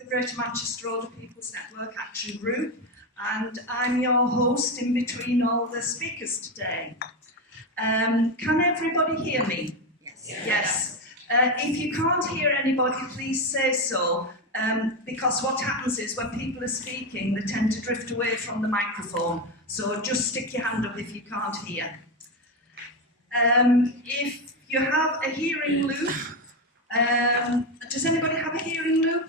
the Greater Manchester Older People's Network Action Group, and I'm your host in between all the speakers today. Can everybody hear me? Yes. Yes. If you can't hear anybody, please say so, because what happens is when people are speaking, they tend to drift away from the microphone, so just stick your hand up if you can't hear. If you have a hearing loop, does anybody have a hearing loop?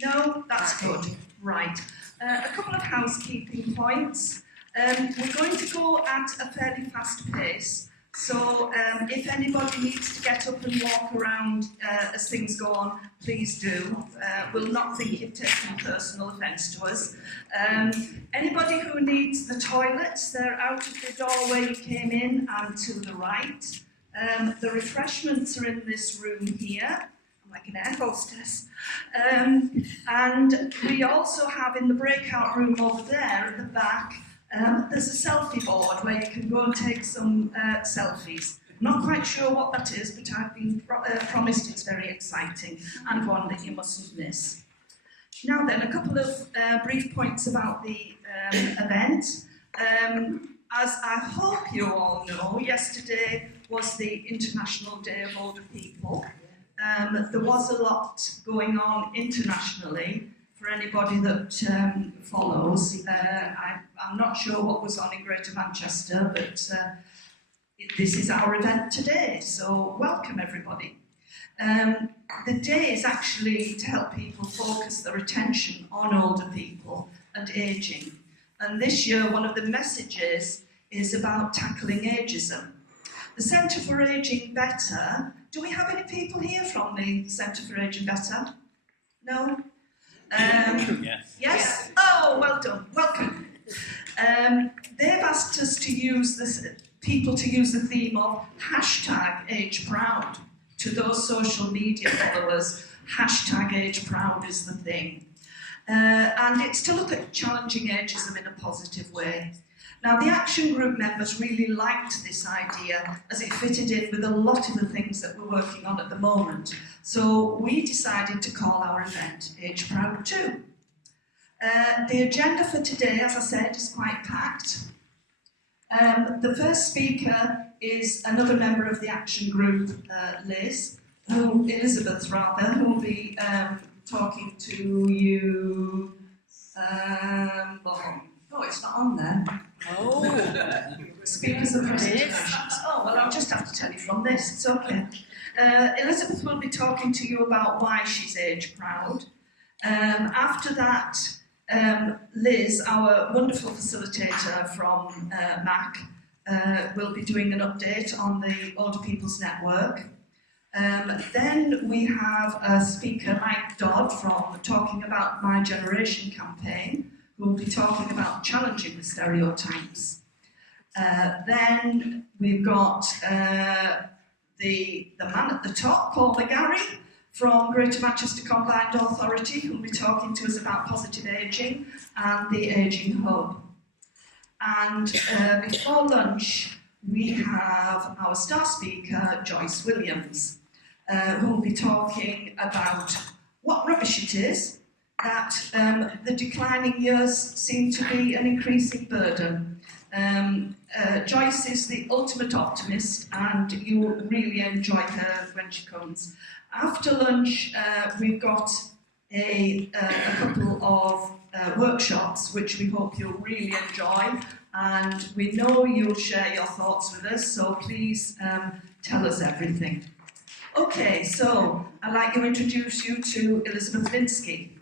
No? That's good. Right. A couple of housekeeping points. We're going to go at a fairly fast pace, so if anybody needs to get up and walk around as things go on, please do. We'll not think you've taken personal offence to us. Anybody who needs the toilets, they're out of the door where you came in and to the right. The refreshments are in this room here. I'm like an air hostess. And we also have in the breakout room over there at the back, there's a selfie board where you can go and take some selfies. Not quite sure what that is, but I've been promised it's very exciting and one that you mustn't miss. Now then, a couple of brief points about the event. As I hope you all know, yesterday was the International Day of Older People. There was a lot going on internationally for anybody that follows. I'm not sure what was on in Greater Manchester, but this is our event today, so welcome everybody. The day is actually to help people focus their attention on older people and ageing. And this year, one of the messages is about tackling ageism. The Centre for Ageing Better, do we have any people here from the Centre for Ageing Better? No? Yes. Yes? Oh, well done. Welcome. They've asked us to use this, people to use the theme of #AgeProud. To those social media followers, #AgeProud is the thing. And it's to look at challenging ageism in a positive way. Now, the Action Group members really liked this idea as it fitted in with a lot of the things that we're working on at the moment. So we decided to call our event Age Proud too. The agenda for today, as I said, is quite packed. The first speaker is another member of the Action Group, Elizabeth, who will be talking to you. Oh, it's not on there. Oh. Speakers and presentations. Oh, well, I'll just have to tell you from this. It's okay. Elizabeth will be talking to you about why she's age proud. After that, Liz, our wonderful facilitator from MAC, will be doing an update on the Older People's Network. Then we have a speaker, Mike Dodd, from Talking About My Generation campaign, who will be talking about challenging the stereotypes. Then we've got the man at the top, Paul McGarry, from Greater Manchester Combined Authority, who will be talking to us about positive ageing and the Ageing Hub. And before lunch, we have our star speaker, Joyce Williams, who will be talking about what rubbish it is that the declining years seem to be an increasing burden. Joyce is the ultimate optimist, and you will really enjoy her when she comes. After lunch, we've got a couple of workshops which we hope you'll really enjoy, and we know you'll share your thoughts with us, so please tell us everything. Okay, so I'd like to introduce you to Elizabeth Lynskey.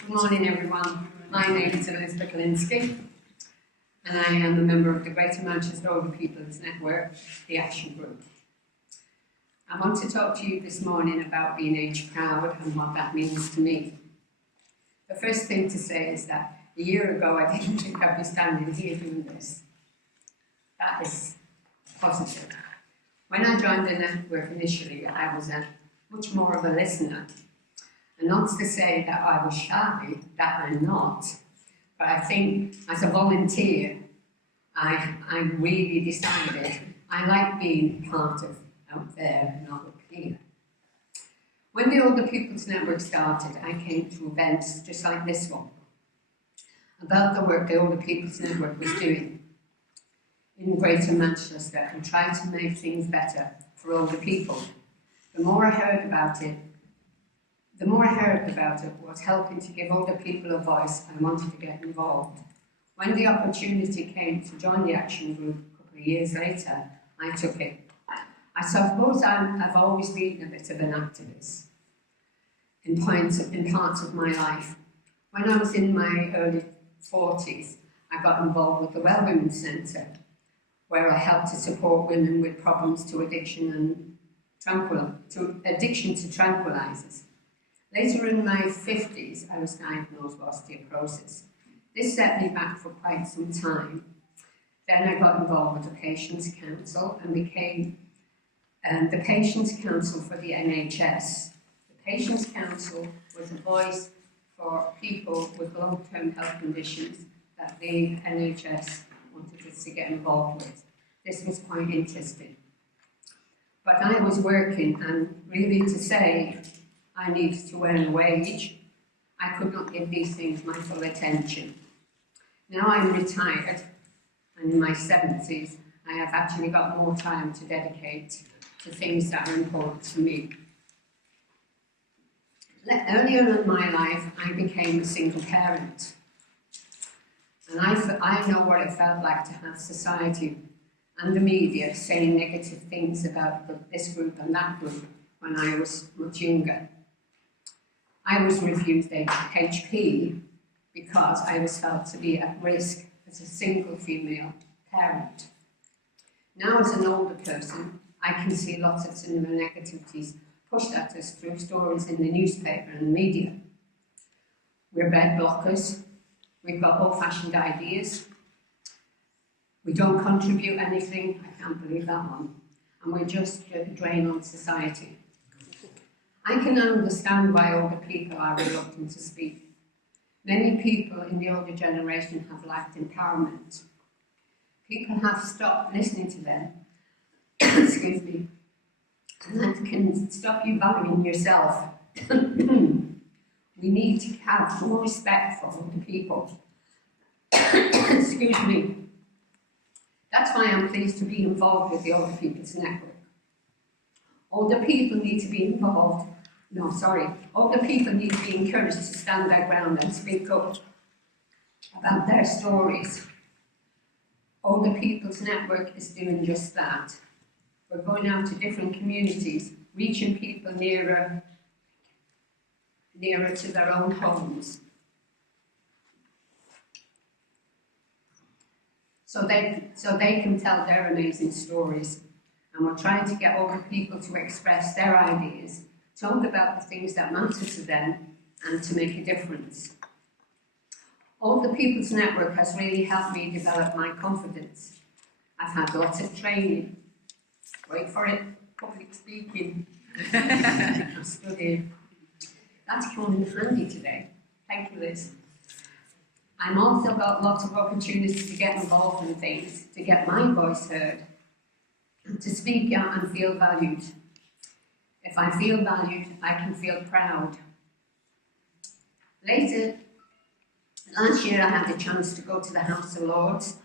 Good morning, everyone. My name is Elizabeth Lynskey, and I am a member of the Greater Manchester Older People's Network, the Action Group. I want to talk to you this morning about being age proud and what that means to me. The first thing to say is that a year ago I didn't think I'd be standing here doing this. That is positive. When I joined the network initially, I was much more of a listener. And not to say that I was shy, that I'm not, but I think as a volunteer, I really decided I like being part of out there and not up here. When the Older People's Network started, I came to events just like this one about the work the Older People's Network was doing in Greater Manchester and trying to make things better for older people. The more I heard about it was helping to give older people a voice. I wanted to get involved. When the opportunity came to join the action group a couple of years later, I took it. I suppose I've always been a bit of an activist in parts of my life. When I was in my early 40s, I got involved with the Well Women's Centre, where I helped to support women with problems to addiction to tranquilizers. Later in my 50s, I was diagnosed with osteoporosis. This set me back for quite some time. Then I got involved with the Patients' Council and became the Patients' Council for the NHS. The Patients' Council was a voice for people with long-term health conditions that the NHS wanted us to get involved with. This was quite interesting. But I was working, and really to say I needed to earn a wage, I could not give these things my full attention. Now I'm retired, and in my 70s, I have actually got more time to dedicate to things that are important to me. Earlier in my life, I became a single parent. And I know what it felt like to have society and the media saying negative things about this group and that group when I was much younger. I was refused HP because I was felt to be at risk as a single female parent. Now, as an older person, I can see lots of similar negativities pushed at us through stories in the newspaper and the media. We're bed blockers, we've got old-fashioned ideas, we don't contribute anything, I can't believe that one, and we're just a drain on society. I can understand why older people are reluctant to speak. Many people in the older generation have lacked empowerment. People have stopped listening to them, excuse me, and that can stop you valuing yourself. We need to have more respect for older people. Excuse me. That's why I'm pleased to be involved with the Older People's Network. Older people need to be involved. Older people need to be encouraged to stand their ground and speak up about their stories. Older People's Network is doing just that. We're going out to different communities, reaching people nearer to their own homes. So they can tell their amazing stories. And we're trying to get older people to express their ideas, talk about the things that matter to them, and to make a difference. Older People's Network has really helped me develop my confidence. I've had lots of training. Wait for it, public speaking. I'm studying. That's coming in handy today. Thank you, Liz. I've also got lots of opportunities to get involved in things, to get my voice heard, and to speak out and feel valued. If I feel valued, I can feel proud. Last year I had the chance to go to the House of Lords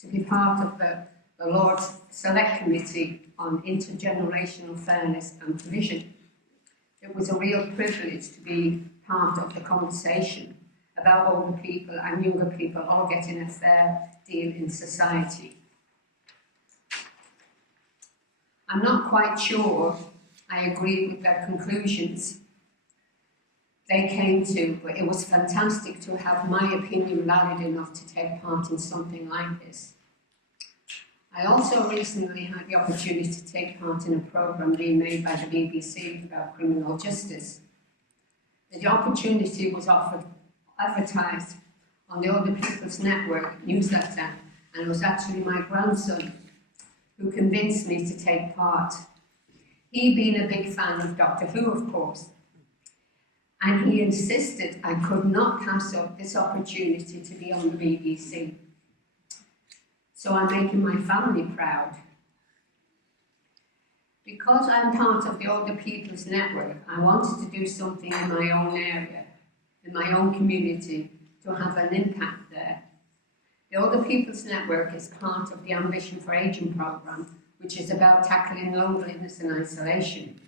to be part of the Lords Select Committee on Intergenerational Fairness and Provision. It was a real privilege to be part of the conversation about older people and younger people all getting a fair deal in society. I'm not quite sure I agree with their conclusions they came to, but it was fantastic to have my opinion valued enough to take part in something like this. I also recently had the opportunity to take part in a programme being made by the BBC about criminal justice. The opportunity was advertised on the Older People's Network newsletter, and it was actually my grandson who convinced me to take part. He being a big fan of Doctor Who, of course, and he insisted I could not pass up this opportunity to be on the BBC. So I'm making my family proud. Because I'm part of the Older People's Network, I wanted to do something in my own area, in my own community, to have an impact there. The Older People's Network is part of the Ambition for Ageing programme, which is about tackling loneliness and isolation.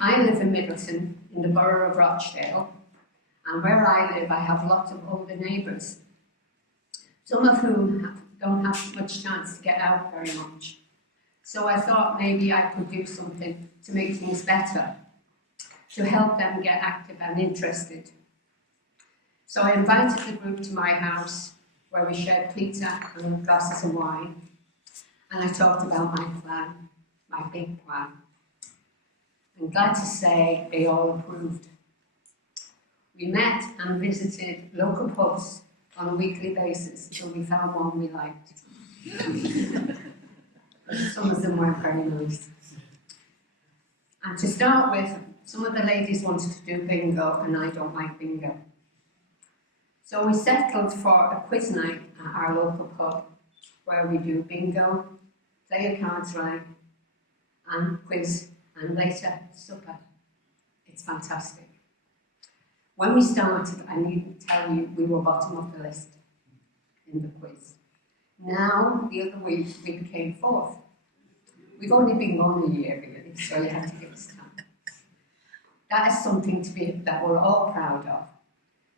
I live in Middleton, in the borough of Rochdale, and where I live I have lots of older neighbours, some of whom don't have much chance to get out very much. So I thought maybe I could do something to make things better, to help them get active and interested. So I invited the group to my house, where we shared pizza and glasses of wine, and I talked about my plan, my big plan. I'm glad to say they all approved. We met and visited local pubs on a weekly basis until we found one we liked. Some of them weren't very nice. And to start with, some of the ladies wanted to do bingo, and I don't like bingo. So we settled for a quiz night at our local pub, where we do bingo, play your cards right, and quiz, and later supper. It's fantastic. When we started, I need to tell you, we were bottom of the list in the quiz. Now, the other week, we became fourth. We've only been going a year, really, so you have to give us time. That is something that we're all proud of.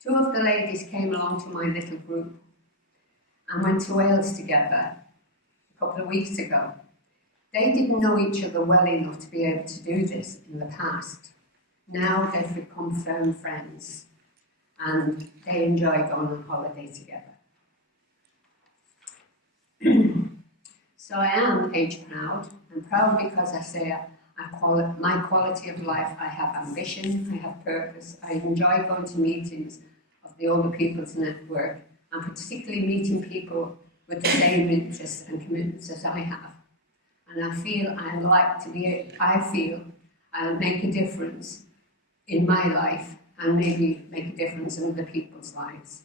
Two of the ladies came along to my little group and went to Wales together a couple of weeks ago. They didn't know each other well enough to be able to do this in the past. Now they've become firm friends and they enjoy going on holiday together. So I am age proud. I'm proud because I say my quality of life, I have ambition, I have purpose, I enjoy going to meetings of the Older People's Network, and particularly meeting people with the same interests and commitments as I have. And I feel I'll make a difference in my life and maybe make a difference in other people's lives.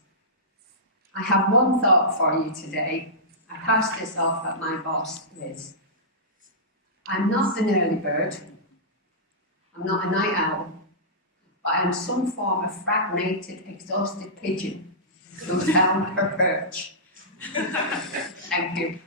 I have one thought for you today. I passed this off at my boss, Liz. I'm not an early bird, I'm not a night owl, but I'm some form of fragmented, exhausted pigeon who found her perch. Thank you.